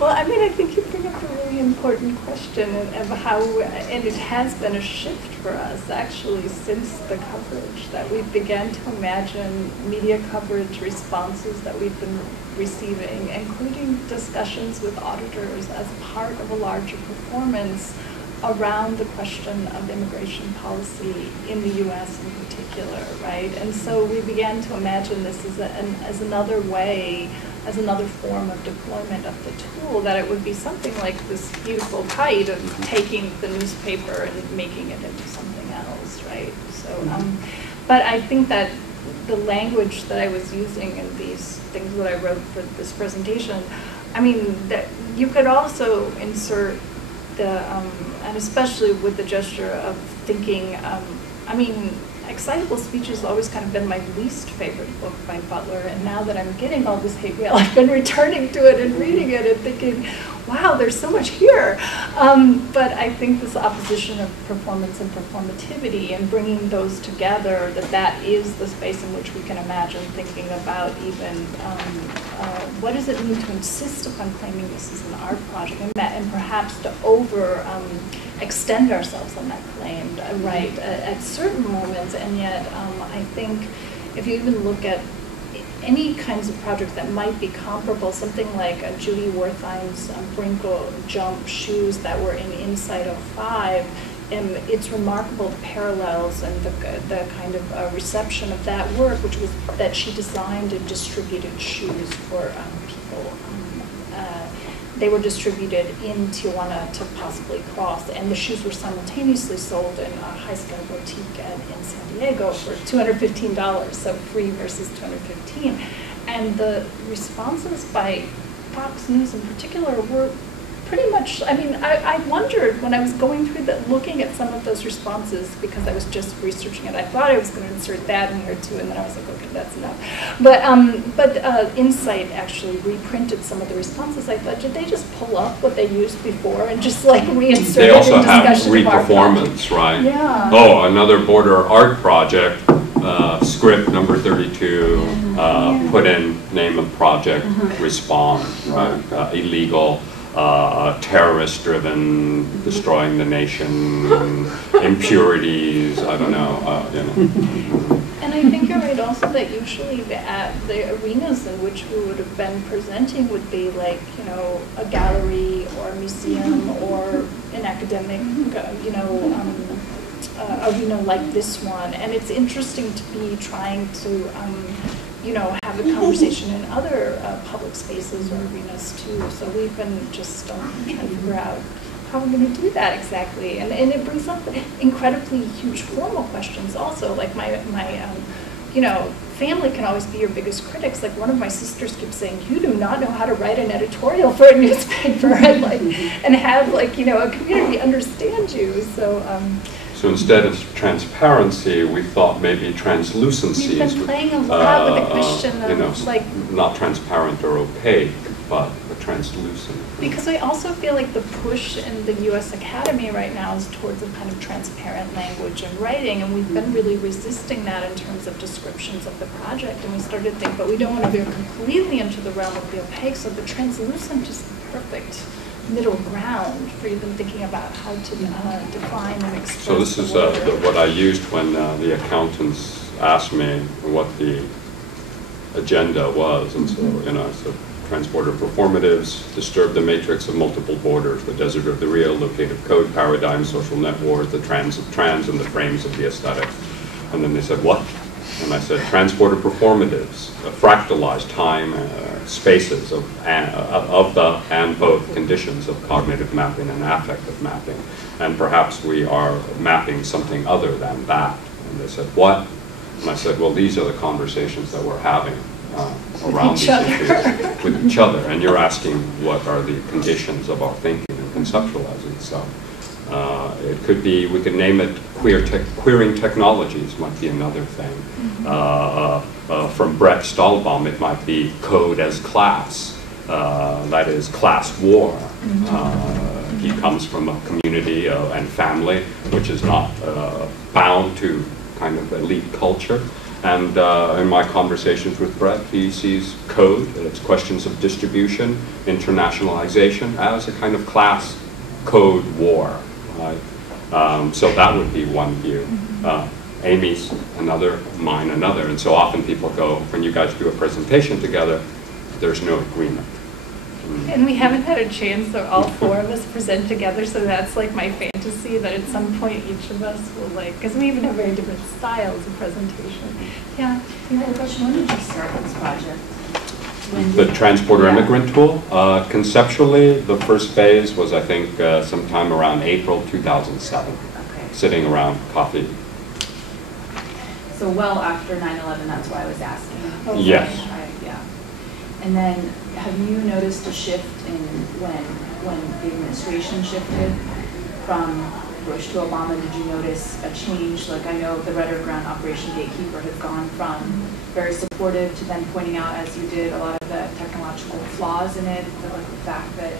Well, I mean, I think you bring up a really important question of how, and it has been a shift for us actually since the coverage, that we began to imagine media coverage responses that we've been receiving, including discussions with auditors as part of a larger performance around the question of immigration policy in the U.S. in particular, right? And so we began to imagine this as another way, as another form of deployment of the tool, that it would be something like this beautiful kite of taking the newspaper and making it into something else, right? So, but I think that the language that I was using in these things that I wrote for this presentation, I mean, that you could also insert the, and especially with the gesture of thinking, I mean, Excitable Speech has always kind of been my least favorite book by Butler, and now that I'm getting all this hate mail, I've been returning to it and reading it and thinking, wow, there's so much here. But I think this opposition of performance and performativity and bringing those together, that is the space in which we can imagine thinking about even what does it mean to insist upon claiming this as an art project, and perhaps to extend ourselves on that claim, right, at certain moments. And yet I think if you even look at any kinds of projects that might be comparable, something like Judy Werthein's Brinko Jump shoes that were in Inside of 5, it's remarkable the parallels and the kind of reception of that work, which was that she designed and distributed shoes for people. They were distributed in Tijuana to possibly cross, and the shoes were simultaneously sold in a high-scale boutique in San Diego for $215, so free versus $215. And the responses by Fox News in particular were pretty much, I mean, I wondered when I was going through that, looking at some of those responses, because I was just researching it. I thought I was going to insert that in here too, and then I was like, okay, that's enough. But Insight actually reprinted some of the responses. I thought, did they just pull up what they used before and just like reinsert they it also in have discussion of our reperformance, right? Yeah. Oh, another border art project, script number 32, put in name of project, respond, right? Illegal. Terrorist-driven, destroying the nation, impurities, I don't know, you know. And I think you're right also that usually the arenas in which we would have been presenting would be like, you know, a gallery or a museum or an academic, you know, arena like this one. And it's interesting to be trying to, you know, have a conversation in other public spaces or arenas too. So we've been just trying to figure out how we're going to do that exactly. And it brings up incredibly huge formal questions also. Like my you know, family can always be your biggest critics. Like one of my sisters keeps saying, you do not know how to write an editorial for a newspaper and have like, you know, a community understand you. So instead of transparency, we thought maybe translucency. We've been playing a lot with the question of, you know, like, not transparent or opaque, but translucent. Because I also feel like the push in the U.S. Academy right now is towards a kind of transparent language and writing, and we've been really resisting that in terms of descriptions of the project. And we started to think, but we don't want to go completely into the realm of the opaque, so the translucent is the perfect middle ground for even thinking about how to define and express. So this is what I used when the accountants asked me what the agenda was, and so, you know, I said, Transborder performatives disturb the matrix of multiple borders, the desert of the real, locative code, paradigm, social network, the trans of trans, and the frames of the aesthetic. And then they said, what? And I said, Transborder performatives, fractalized time, spaces of the and both conditions of cognitive mapping and affective mapping. And perhaps we are mapping something other than that. And they said, what? And I said, well, these are the conversations that we're having around these issues with each other. And you're asking what are the conditions of our thinking and conceptualizing. So it could be, we could name it queering technologies might be another thing. From Brett Stahlbaum, it might be code as class, that is class war. He comes from a community and family which is not bound to kind of elite culture, And in my conversations with Brett, he sees code, it's questions of distribution, internationalization, as a kind of class code war. Right? So that would be one view. Amy's another, mine another. And so often people go, when you guys do a presentation together, there's no agreement. And we haven't had a chance that all four of us present together, so that's like my fantasy, that at some point each of us will like, because we even have very different styles of presentation. Yeah. I have a question. When did you start this project? The Transborder Immigrant Tool, conceptually, the first phase was, I think, sometime around April 2007, Okay. sitting around coffee. So well after 9/11, that's why I was asking. Oh, yes. Yeah. And then, have you noticed a shift in when the administration shifted from Bush to Obama? Did you notice a change? Like, I know the rhetoric around Operation Gatekeeper has gone from very supportive to then pointing out, as you did, a lot of the technological flaws in it, like the fact that,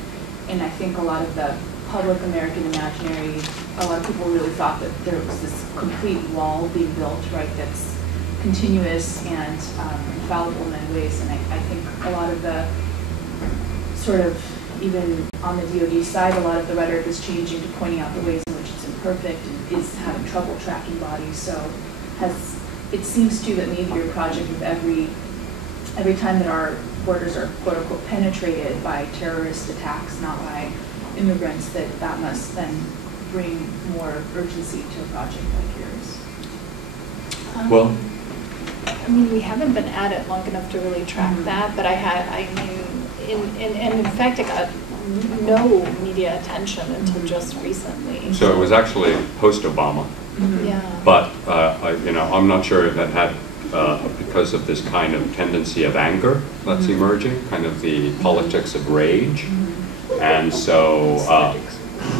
and I think a lot of the public American imaginary, a lot of people really thought that there was this complete wall being built, right, that's continuous and infallible in many ways. And I think a lot of the sort of, even on the DoD side, a lot of the rhetoric is changing to pointing out the ways in which it's imperfect and is having trouble tracking bodies. So it seems to you that maybe your project, with every time that our borders are quote unquote penetrated by terrorist attacks, not by immigrants, that must then bring more urgency to a project like yours. Well, I mean, we haven't been at it long enough to really track that, but in fact, it got no media attention until just recently. so it was actually post-Obama, Yeah. but I'm not sure if it had, because of this kind of tendency of anger that's emerging, kind of the politics of rage, and so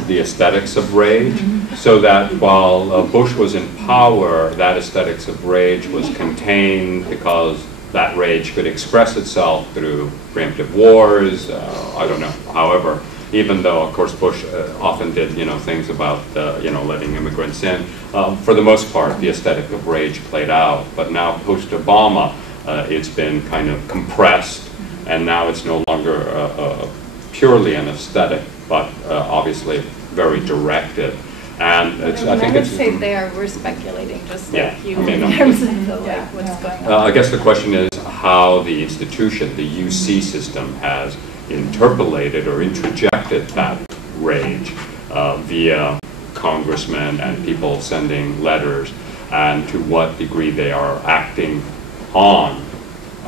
the aesthetics of rage, so that while Bush was in power, that aesthetics of rage was contained because that rage could express itself through preemptive wars, I don't know. However, even though, of course, Bush often did, things about, letting immigrants in, for the most part, the aesthetic of rage played out. But now, post-Obama, it's been kind of compressed, and now it's no longer purely an aesthetic, but obviously very directed. And I think I would say there we're speculating, just like you, in terms of what's going on. I guess the question is how the institution, the UC system, has interpolated or interjected that rage via congressmen and people sending letters, and to what degree they are acting on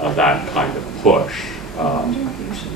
that kind of push. I wonder if you should